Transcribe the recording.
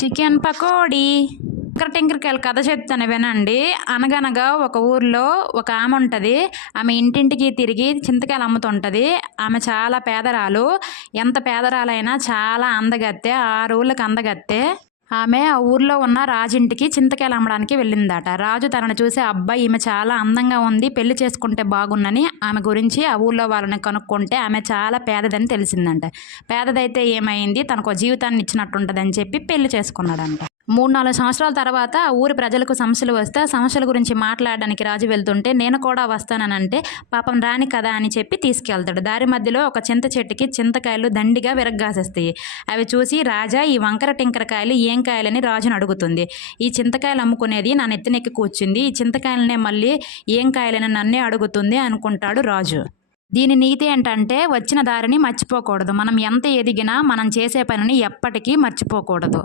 Chicken pakodi. టింకరకాయల కథ చెప్తాను వినండి. అనగనగా ఒక ఊర్లో ఒక ఆమె ఉంటుంది. ఆమె ఇంటింటికి తిరిగి చింతకాయలు అమ్ముతుంటుంది. ఆమె చాలా పేదరాలు. ఎంత పేదరాలైనా చాలా అందగత్తె. 6 ఊళ్ళకి అందగత్తె. ఆమె ఆ ఊర్లో ఉన్న రాజుంటికి చింతకాయలు అమ్మడానికి వెళ్ళిందట. రాజు తనను చూసి, అబ్బాయి ఈమె చాలా అందంగా ఉంది, పెళ్లి చేసుకుంటే బాగున్నని ఆమె గురించి ఆ ఊర్లో వాళ్ళని కనుక్కుంటే ఆమె చాలా పేదదని తెలిసిందంట. పేదదైతే ఏమైంది, తనకు జీవితాన్ని ఇచ్చినట్టుంటుందని చెప్పి పెళ్లి చేసుకున్నాడంట. 3-4 సంవత్సరాల తర్వాత ఆ ఊరి ప్రజలకు సమస్యలు వస్తే ఆ సమస్యల గురించి మాట్లాడడానికి రాజు వెళ్తుంటే, నేను కూడా వస్తానంటే పాపం రాని కదా అని చెప్పి తీసుకెళ్తాడు. దారి మధ్యలో ఒక చింత చెట్టుకి చింతకాయలు దండిగా విరగ్గాసేస్తాయి. అవి చూసి, రాజా ఈ వంకర టింకరకాయలు ఏం కాయలని రాజును అడుగుతుంది. ఈ చింతకాయలు అమ్ముకునేది నా నెత్తినెక్కి కూర్చుంది, ఈ చింతకాయలనే మళ్ళీ ఏం కాయలని నన్నే అడుగుతుంది అనుకుంటాడు రాజు. దీని నీతి ఏంటంటే, వచ్చిన దారిని మర్చిపోకూడదు. మనం ఎంత ఎదిగినా మనం చేసే పనిని ఎప్పటికీ మర్చిపోకూడదు.